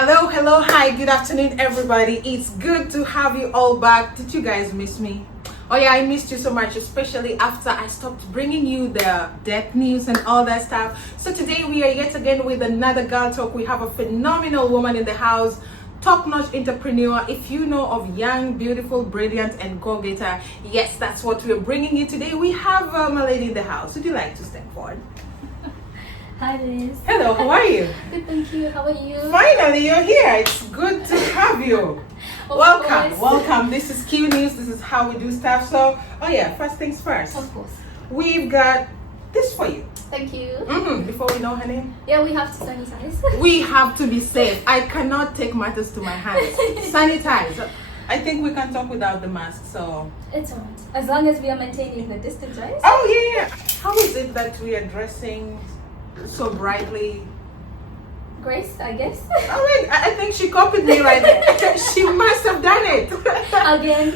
Hello, hi, good afternoon, everybody. It's good to have you all back. Did you guys miss me? Oh yeah, I missed you so much, especially after I stopped bringing you the death news and all that stuff. So today we are yet again with another girl talk. We have a phenomenal woman in the house, top-notch entrepreneur. If you know of young, beautiful, brilliant, and go-getter, yes, that's what we're bringing you today. We have my lady in the house. Would you like to step forward? Hi Liz. Hello, how are you? Good, thank you. How are you? Finally, you're here. It's good to have you. Welcome, course. welcome. This is Q News. This is how we do stuff. So, oh yeah, first things first. Of course. We've got this for you. Thank you. Before we know her name, Yeah, we have to sanitize. we have to be safe. I cannot take matters to my hands. Sanitize. I think we can talk without the mask. So. It's alright. As long as we are maintaining the distance, right? Oh yeah. How is it that we are dressing so brightly? Grace, I guess. Oh wait, I think she copied me right there. She must have done it. Again.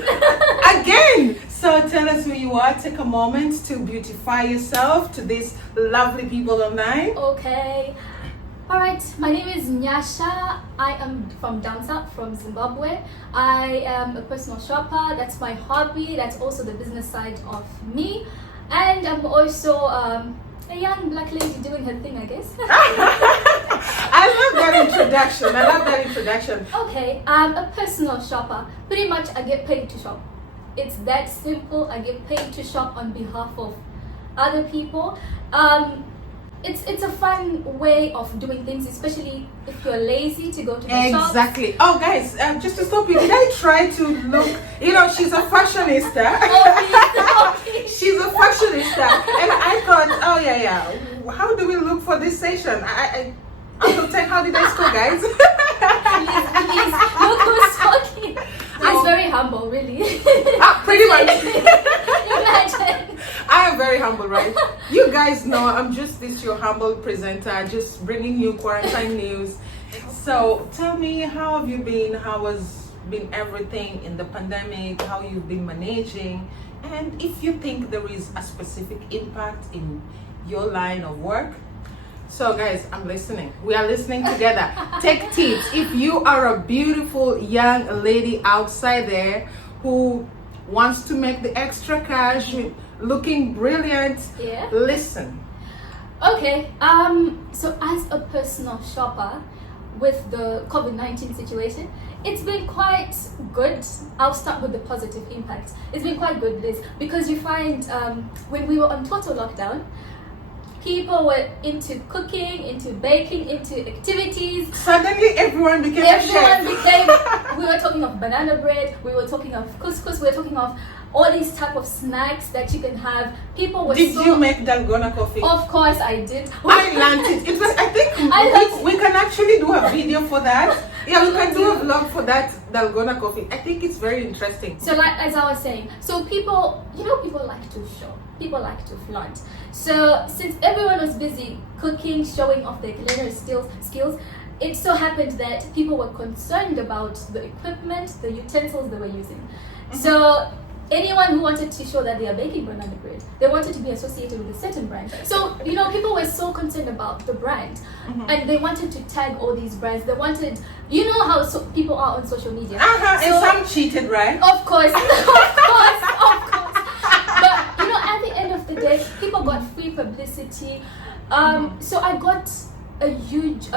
Again. So tell us who you are. Take a moment to beautify yourself to these lovely people online. Okay. Alright, my name is NYASHA. I am from down south, from Zimbabwe. I am a personal shopper. That's my hobby. That's also the business side of me. And I'm also a young black lady doing her thing, I guess. I love that introduction. Okay, I'm a personal shopper. Pretty much I get paid to shop. It's that simple. I get paid to shop on behalf of other people. It's a fun way of doing things, especially if you're lazy to go to the shop. Exactly. Oh guys, just to stop you, did I try to look, she's a fashionista. She's a fashionista. And I thought, oh yeah, how do we look for this session? I'm so tech, how did I score, guys? Please, look who's talking. It's very humble, really. Pretty much. Imagine. I am very humble, right? You guys know I'm just your humble presenter, just bringing you quarantine news. So tell me, how have you been? How has been everything in the pandemic? How you've been managing? And if you think there is a specific impact in your line of work. So guys, I'm listening. We are listening together. Take tips. If you are a beautiful young lady outside there who wants to make the extra cash, looking brilliant, Yeah. listen. Okay. So as a personal shopper, with the COVID-19 situation, it's been quite good. I'll start with the positive impact. It's been quite good, Liz, because you find when we were on total lockdown, people were into cooking, into baking, into activities. Suddenly everyone became a chef. We were talking of banana bread, we were talking of couscous, we were talking of all these type of snacks that you can have. People were Did you make dalgona coffee? Of course I did. I learned it. It was, I think we can actually do a video for that. Yeah, we can do a vlog for that dalgona coffee. I think it's very interesting. So like as I was saying, so people like to show. People like to flaunt. So since everyone was busy cooking, showing off their culinary skills, it so happened that people were concerned about the equipment, the utensils they were using. So anyone who wanted to show that they are baking banana bread, they wanted to be associated with a certain brand. So, people were so concerned about the brand, and they wanted to tag all these brands. They wanted, how people are on social media. And some cheated, right? Of course, of course. But, at the end of the day, people got free publicity. So I got a huge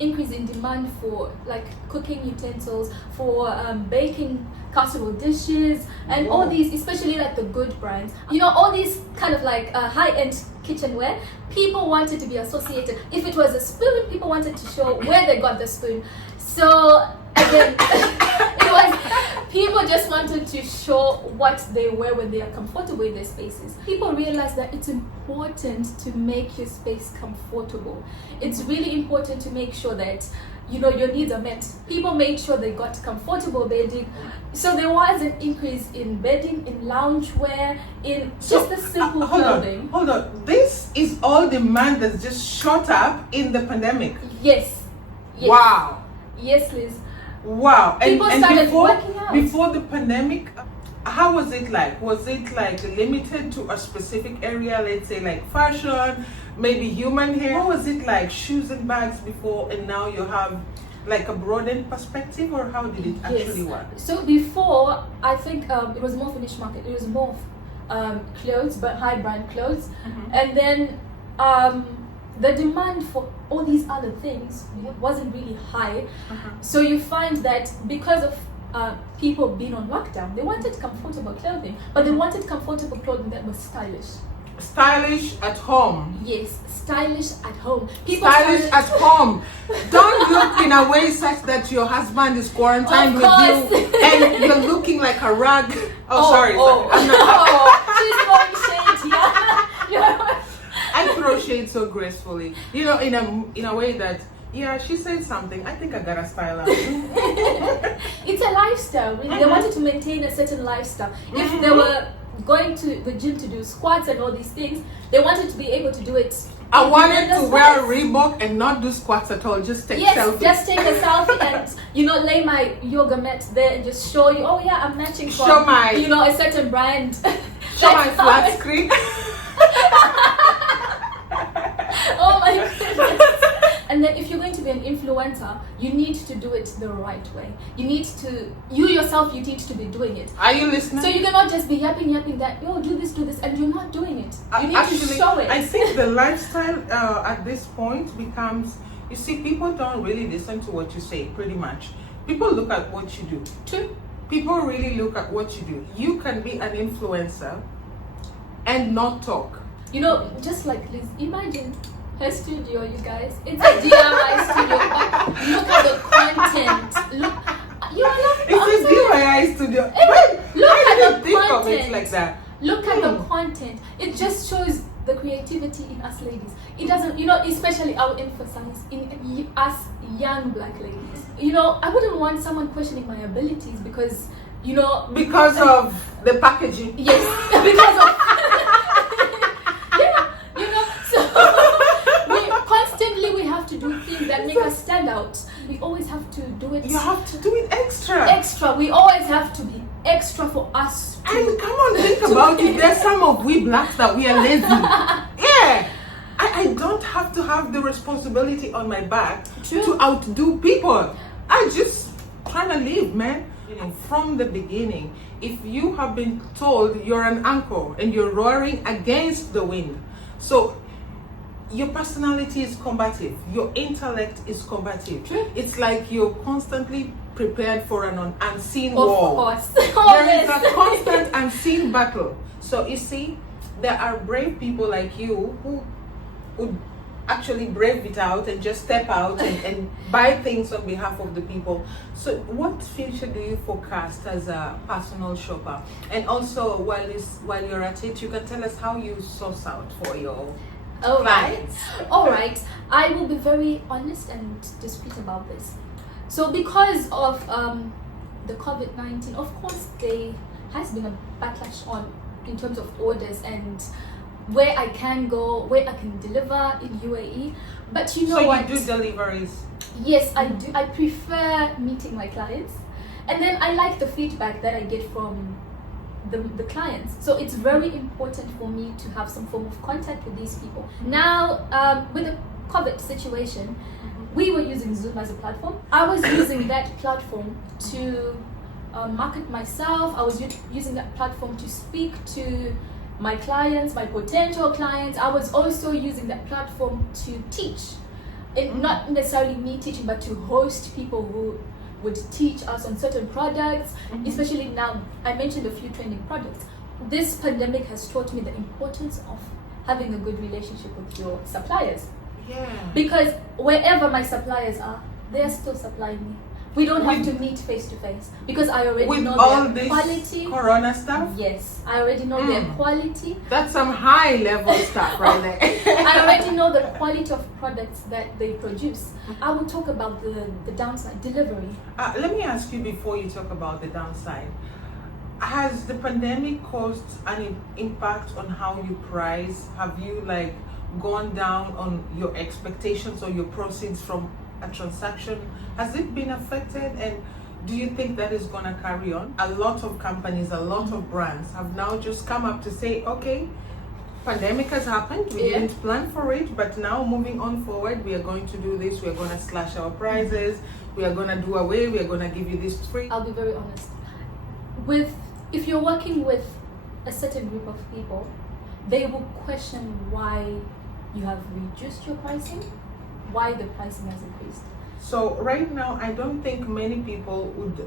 increase in demand for like cooking utensils, for baking casserole dishes, and all these, especially like the good brands, all these kind of like high-end kitchenware. People wanted to be associated. If it was a spoon, people wanted to show where they got the spoon. So again, it was, people just wanted to show what they wear when they are comfortable in their spaces. People realize that it's important to make your space comfortable. It's really important to make sure that your needs are met. People made sure they got comfortable bedding. So there was an increase in bedding, in loungewear, in just the simple clothing. Hold on. This is all demand that's just shot up in the pandemic. Yes. Wow. Yes, Liz. Wow. People started working out. Before the pandemic, how was it like? Was it like limited to a specific area, let's say like fashion, maybe human hair? What was it like? Shoes and bags before, and now you have like a broadened perspective, or how did it actually work? So before, I think it was more finished market. It was more clothes, but high brand clothes, and then the demand for all these other things wasn't really high. So you find that because of people being on lockdown, they wanted comfortable clothing, but they wanted comfortable clothing that was stylish. Stylish at home. Yes, stylish at home. Stylish at home. Don't look in a way such that your husband is quarantined with you and you're looking like a rug. Sorry. I'm not. She's throwing shade. Yeah. I throw shade so gracefully. You know, in a way that, yeah, she said something. I think I got a style out. It's a lifestyle. They wanted to maintain a certain lifestyle. If they were going to the gym to do squats and all these things, they wanted to be able to do it. I wanted to wear Reebok and not do squats at all. Just take selfies. Just take a selfie and lay my yoga mat there and just show you. Oh yeah, I'm matching from a certain brand. Show my flat screen. Oh my goodness. And then if you're going to be an influencer, you need to do it the right way. You yourself need to be doing it. Are you listening? So you cannot just be yapping that, do this, and you're not doing it. You need to show it. I think the lifestyle at this point becomes, you see, people don't really listen to what you say, pretty much. People look at what you do. True. People really look at what you do. You can be an influencer and not talk. Just like Liz, imagine her studio, you guys. It's a DIY studio. Look at the content. Look, you're laughing. It's a DIY studio. Look at the think content. of it like that. Look at the content. It just shows the creativity in us ladies. It doesn't, especially I would emphasize in us young black ladies. I wouldn't want someone questioning my abilities because, because of the packaging. Yes, because of. We have to do things that make us stand out. We always have to do it. You have to do it extra. Extra. We always have to be extra for us. And come on, think about it. There's some of we blacks that we are lazy. Yeah. I don't have to have the responsibility on my back to outdo people. I just trying to live, man. From the beginning, if you have been told you're an anchor and you're roaring against the wind, so your personality is combative, your intellect is combative. True. It's like you're constantly prepared for an unseen war. Of course. There is a constant unseen battle. So you see, there are brave people like you who would actually brave it out and just step out and buy things on behalf of the people. So what future do you forecast as a personal shopper? And also, while you're at it, you can tell us how you source out for your clients. All right. I will be very honest and discreet about this. So because of the COVID-19, of course, there has been a backlash in terms of orders and where I can go, where I can deliver in UAE. But So you do deliveries? Yes, I do. I prefer meeting my clients. And then I like the feedback that I get from the clients. So it's very important for me to have some form of contact with these people. Now, with the COVID situation, we were using Zoom as a platform. I was using that platform to market myself. I was using that platform to speak to my clients, my potential clients. I was also using that platform to teach. And not necessarily me teaching, but to host people who would teach us on certain products, especially now. I mentioned a few trending products. This pandemic has taught me the importance of having a good relationship with your suppliers. Yeah. Because wherever my suppliers are, they're still supplying me. We don't have to meet face to face because I already know their quality. Corona stuff? Yes, I already know their quality. That's some high level stuff right there. I already know the quality of products that they produce. I will talk about the downside, delivery. Let me ask you before you talk about the downside. Has the pandemic caused an impact on how you price? Have you gone down on your expectations or your proceeds from a transaction? Has it been affected, and do you think that is going to carry on? A lot of companies, a lot of brands have now just come up to say, okay, pandemic has happened. We Yeah. didn't plan for it, but now moving on forward, we are going to do this. We are going to slash our prices. We are going to do away. We are going to give you this free. I'll be very honest. If you're working with a certain group of people, they will question why you have reduced your pricing, why the pricing has increased. So right now, I don't think many people would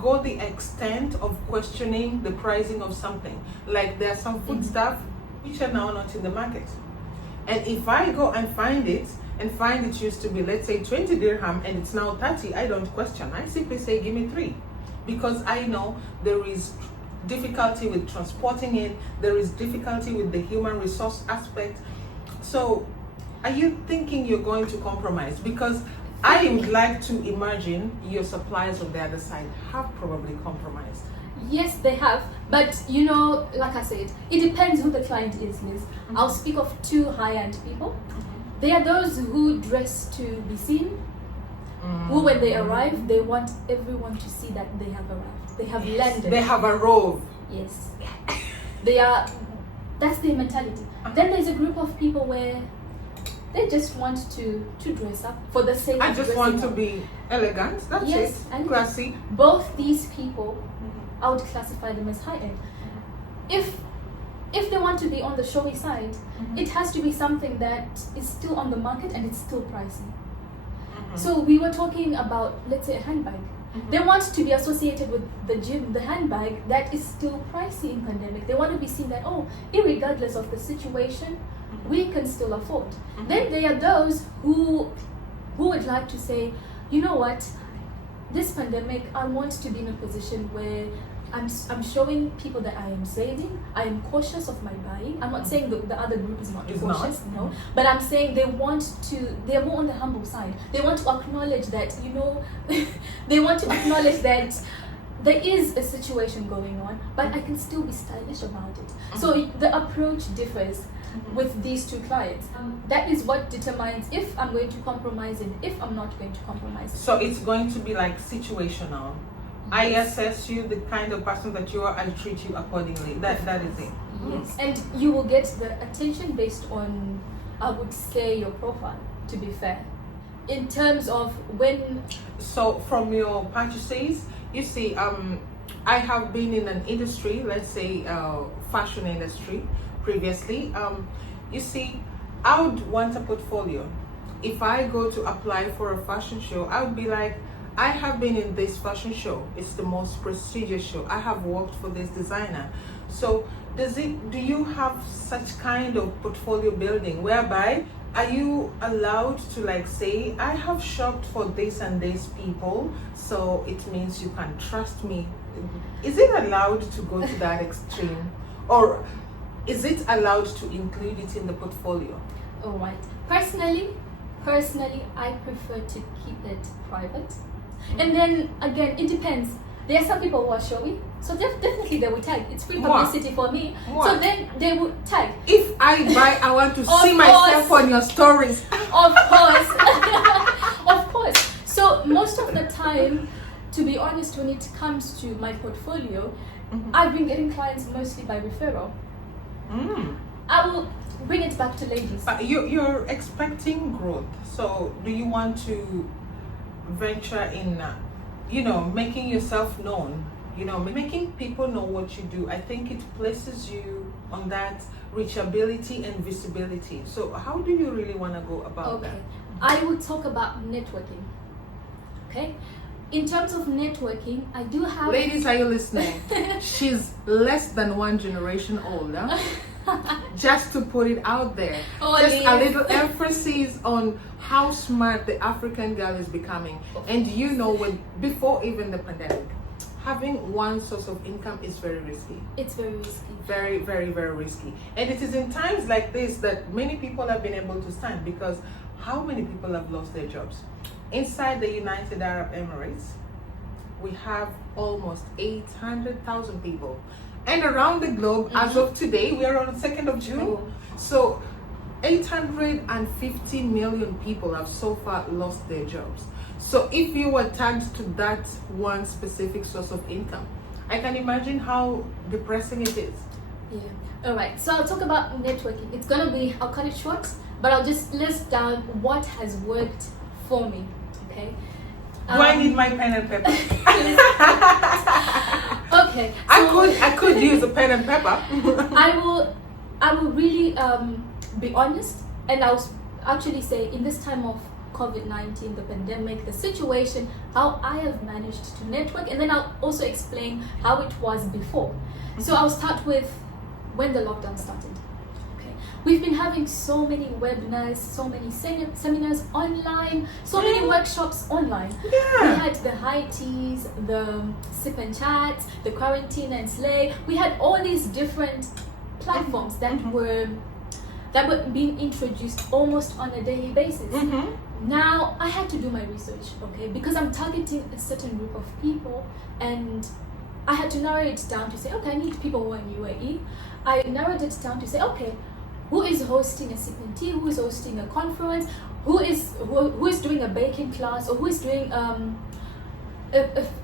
go the extent of questioning the pricing of something. Like there are some food stuff which are now not in the market. And if I go and find it used to be, let's say 20 dirham and it's now 30, I don't question. I simply say, give me 3. Because I know there is difficulty with transporting it, there is difficulty with the human resource aspect. So are you thinking you're going to compromise? Because I would like to imagine your suppliers on the other side have probably compromised. Yes, they have, but you know, like I said, it depends who the client is, Liz. I'll speak of 2 high-end people. They are those who dress to be seen, who when they arrive, they want everyone to see that they have arrived. They have landed. They have a robe. Yes. That's their mentality. Then there's a group of people where they just want to dress up for the sake I of just dressing want to up. be elegant. That's Yes, it. and Classy. both these people, I would classify them as high-end. If they want to be on the showy side, it has to be something that is still on the market and it's still pricey. So we were talking about, let's say, a handbag. They want to be associated with the gym, the handbag that is still pricey in pandemic. They want to be seen that, oh, irregardless of the situation, we can still afford. Then there are those who would like to say, you know what, this pandemic, I want to be in a position where I'm showing people that I am saving, I am cautious of my buying. I'm not saying the other group is not cautious, no. But I'm saying they're more on the humble side. They want to acknowledge that, you know, they want to acknowledge that there is a situation going on, but I can still be stylish about it. So the approach differs with these 2 clients. That is what determines if I'm going to compromise and if I'm not going to compromise. So it's going to be like situational. I assess you the kind of person that you are, I treat you accordingly. That is it. Yes, and you will get the attention based on, I would say, your profile, to be fair. In terms of when... So from your purchases, you see, I have been in an industry, let's say fashion industry previously. You see, I would want a portfolio. If I go to apply for a fashion show, I would be like, I have been in this fashion show. It's the most prestigious show. I have worked for this designer. So do you have such kind of portfolio building whereby are you allowed to like say, I have shopped for this and this people, so it means you can trust me? Is it allowed to go to that extreme? Or is it allowed to include it in the portfolio? All right. Personally, I prefer to keep it private. And then again, it depends. There are some people who are showy, so definitely they will tag. It's free publicity for me. So then they would tag. If I buy, I want to see myself on your stories. Of course. Of course. So most of the time, to be honest, when it comes to my portfolio, I've been getting clients mostly by referral. I will bring it back to ladies. But you're expecting growth. So do you want to venture in, making yourself known, making people know what you do? I think it places you on that reachability and visibility. So how do you really want to go about that? I would talk about networking. Okay. In terms of networking, I do have... Ladies, are you listening? She's less than 1 generation older. Just to put it out there. Just a little emphasis on how smart the African girl is becoming. And before even the pandemic, having one source of income is very risky. It's very risky. Very, very, very risky. And it is in times like this that many people have been able to stand, because how many people have lost their jobs? Inside the United Arab Emirates, we have almost 800,000 people. And around the globe, as of today, we are on the 2nd of June. So 850 million people have so far lost their jobs. So if you were tagged to that one specific source of income, I can imagine how depressing it is. Yeah. All right. So I'll talk about networking. It's gonna be, I'll cut it short, but I'll just list down what has worked for me. Okay. Do I need my pen and paper? Okay. I could use a pen and paper. I will really be honest, and I'll actually say in this time of COVID-19, the pandemic, the situation, how I have managed to network, and then I'll also explain how it was before. So I'll start with when the lockdown started. Okay, we've been having so many webinars, so many seminars online, so many workshops online. Yeah. We had the high teas, the sip and chats, the quarantine and slay. We had all these different platforms that were being introduced almost on a daily basis. Now I had to do my research, okay, because I'm targeting a certain group of people, and I had to narrow it down to say, okay, I need people who are in UAE. I narrowed it down to say, okay, who is hosting a sip and tea, who is hosting a conference, who is doing a baking class, or who is doing a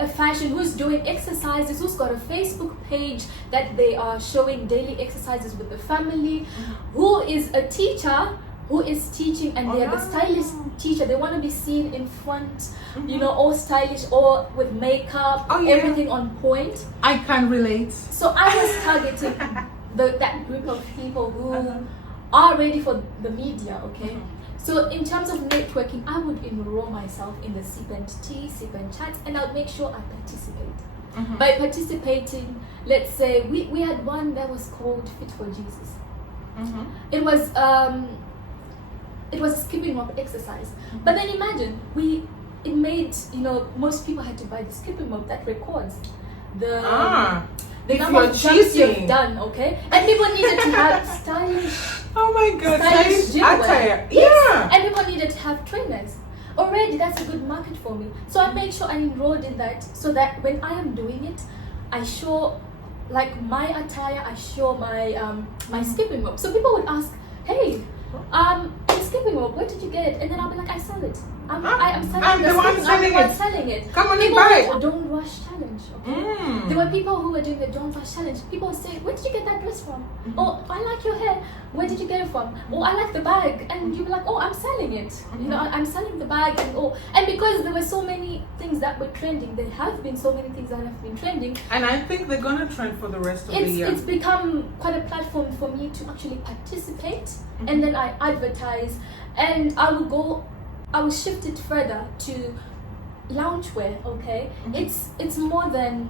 fashion, who's doing exercises, who's got a Facebook page that they are showing daily exercises with the family, who is a teacher who is teaching, and they are the stylish teacher. They want to be seen in front, you know, all stylish, all with makeup, everything on point. I can relate. So I was targeting that group of people who are ready for the media, okay? So in terms of networking, I would enroll myself in the sip and tea, sip and chats, and I'll make sure I participate. By participating, let's say we had one that was called Fit for Jesus. It was a skipping rope exercise. But then imagine, it made, you know, most people had to buy the skipping rope that records the number of jumps you've done, okay? And people needed to have stylish. Oh my God, stylish attire. Yes. And people needed to have trainers. Already, that's a good market for me. So I made sure I enrolled in that, so that when I am doing it, I show like my attire, I show my my skipping rope. So people would ask, hey, the skipping rope, where did you get it? And then I'll be like, I sell it. I'm the one selling it. Come on, people buy it. Don't rush challenge. Okay? There were people who were doing the don't rush challenge. People would say, where did you get that dress from? Oh, I like your hair. Where did you get it from? Oh, I like the bag. And you'd be like, oh, I'm selling it. You know, I'm selling the bag. And because there were so many things that were trending, there have been so many things that have been trending. And I think they're gonna trend for the rest of the year. It's become quite a platform for me to actually participate, and then I advertise, and I will shift it further to loungewear, okay? It's more than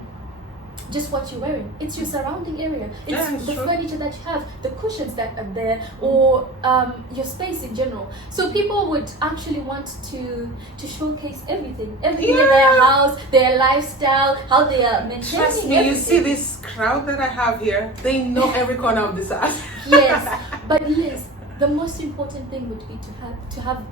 just what you're wearing. It's your surrounding area. It's the furniture that you have, the cushions that are there, or your space in general. So people would actually want to showcase everything in their house, their lifestyle, how they are maintaining. Trust me, you see this crowd that I have here, they know every corner of this house. Yes, but Liz, the most important thing would be to have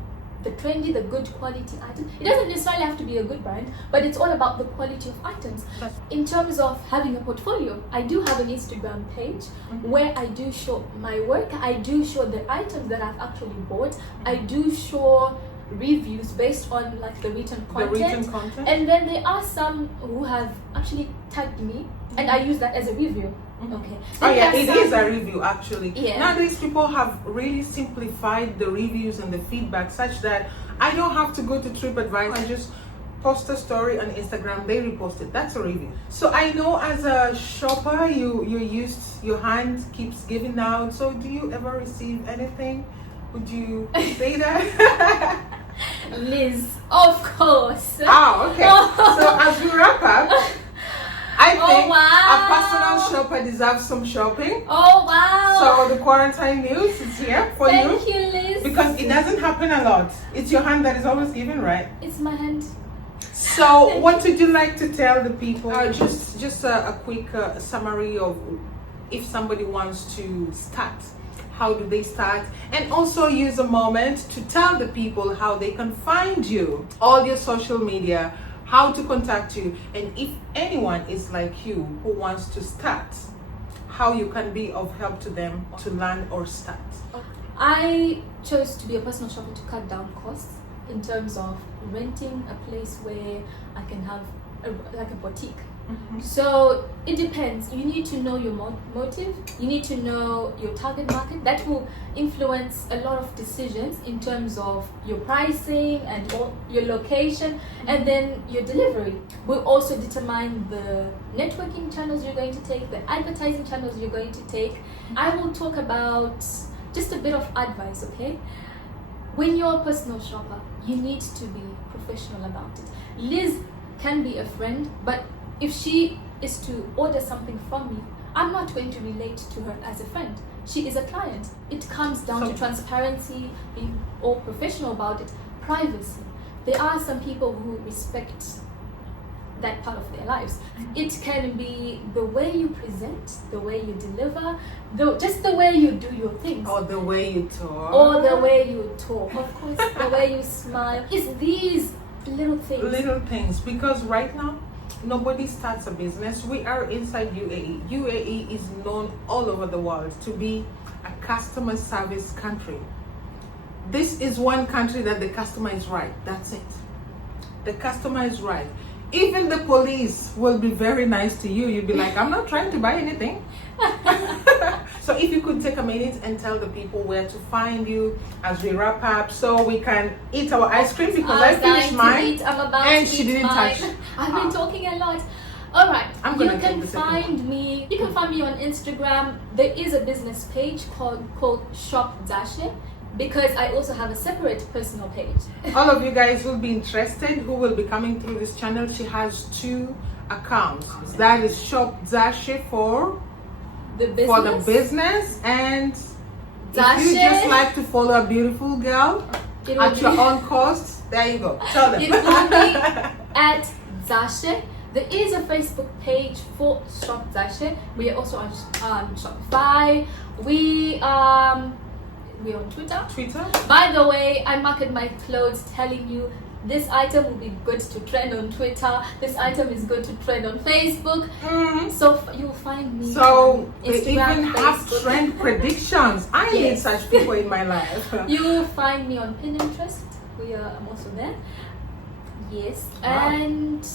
the trendy, the good quality items. It doesn't necessarily have to be a good brand, but it's all about the quality of items. In terms of having a portfolio, I do have an Instagram page where I do show my work. I do show the items that I've actually bought. I do show reviews based on like the written content. And then there are some who have actually tagged me, and I use that as a review. Okay. Oh yeah, it is a review actually. Yeah. Nowadays people have really simplified the reviews and the feedback such that I don't have to go to TripAdvisor. I just post a story on Instagram, they repost it. That's a review. So I know as a shopper, your hand keeps giving out. So do you ever receive anything? Would you say that? Liz, of course. Oh, okay. So as we wrap up, I think a personal shopper deserves some shopping. Oh wow! So the quarantine news is here for you. Thank you, Liz. Because it doesn't happen a lot. It's your hand that is always giving, right? It's my hand. So what would you like to tell the people? Just a quick summary of if somebody wants to start. How do they start? And also use a moment to tell the people how they can find you, all your social media, how to contact you, and if anyone is like you who wants to start, how you can be of help to them to learn or start. I chose to be a personal shopper to cut down costs in terms of renting a place where I can have like a boutique. Mhm. So it depends. You need to know your motive. You need to know your target market. That will influence a lot of decisions in terms of your pricing and your location, and then your delivery will also determine the networking channels you're going to take, the advertising channels you're going to take. I will talk about just a bit of advice, okay? When you're a personal shopper, you need to be professional about it. Liz can be a friend, but if she is to order something from me, I'm not going to relate to her as a friend. She is a client. It comes down to transparency, being all professional about it, privacy. There are some people who respect that part of their lives. It can be the way you present, the way you deliver, just the way you do your things. Or the way you talk. Or the way you talk, of course, the way you smile. It's these little things. Little things, because right now, nobody starts a business. We are inside UAE. UAE is known all over the world to be a customer service country. This is one country that the customer is right. That's it. The customer is right. Even the police will be very nice to you. You'll be like, I'm not trying to buy anything. So if you could take a minute and tell the people where to find you as we wrap up, so we can eat our ice cream, because I finished mine and she didn't touch. I've been talking a lot. All right, You can find me on Instagram. There is a business page called Shop Dzashe, because I also have a separate personal page. All of you guys will be interested who will be coming through this channel. She has 2 accounts. That is Shop Dzashe for the business, and Dzashe, if you just like to follow a beautiful girl at your own cost, there you go. Tell them. It will be at Dzashe. There is a Facebook page for Shop Dzashe. We are also on Shopify. We're on Twitter. By the way, I market my clothes telling you this item will be good to trend on Twitter. This item is good to trend on Facebook. So you'll find me. So on they Instagram, even have Facebook. trend predictions. I need such people in my life. You'll find me on Pinterest. I'm also there. Yes. Wow. And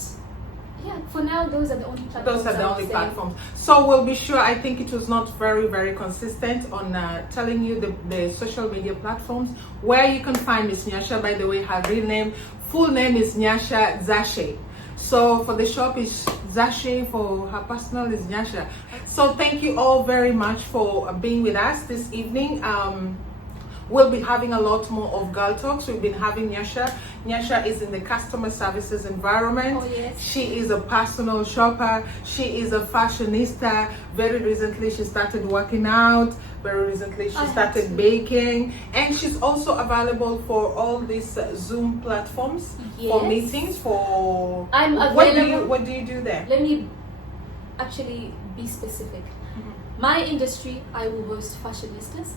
yeah, for now, those are the only platforms. Those are the only platforms. So we'll be sure. I think it was not very, very consistent on telling you the social media platforms where you can find Miss Nyasha. By the way, her real full name is NYASHADZASHE. So for the shop is Dzashe, for her personal is Nyasha. So thank you all very much for being with us this evening. We'll be having a lot more of girl talks. We've been having Nyasha. Nyasha is in the customer services environment. Oh, yes. She is a personal shopper. She is a fashionista. Very recently, she started working out. Very recently, she started baking. And she's also available for all these Zoom platforms for meetings. I'm available. What do you do there? Let me actually be specific. My industry, I will host fashionistas.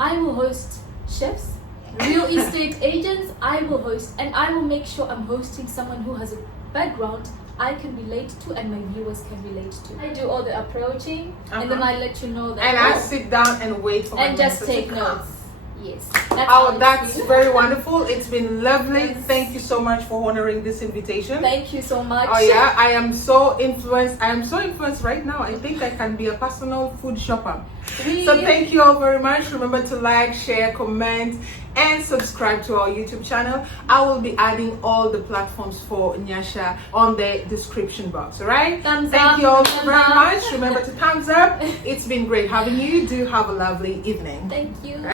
I will host chefs, real estate agents. I will host, and I will make sure I'm hosting someone who has a background I can relate to and my viewers can relate to. I do all the approaching, and then I let you know that. And I sit down and wait for my and just take to come. notes. Yes. That's very wonderful. It's been lovely. Yes. Thank you so much for honoring this invitation. Thank you so much. Oh yeah, I am so influenced. I am so influenced right now. I think I can be a personal food shopper. So thank you all very much. Remember to like, share, comment, and subscribe to our YouTube channel. I will be adding all the platforms for Nyasha on the description box. All right. Thank you all very much. Remember to thumbs up. It's been great having you. Do have a lovely evening. Thank you.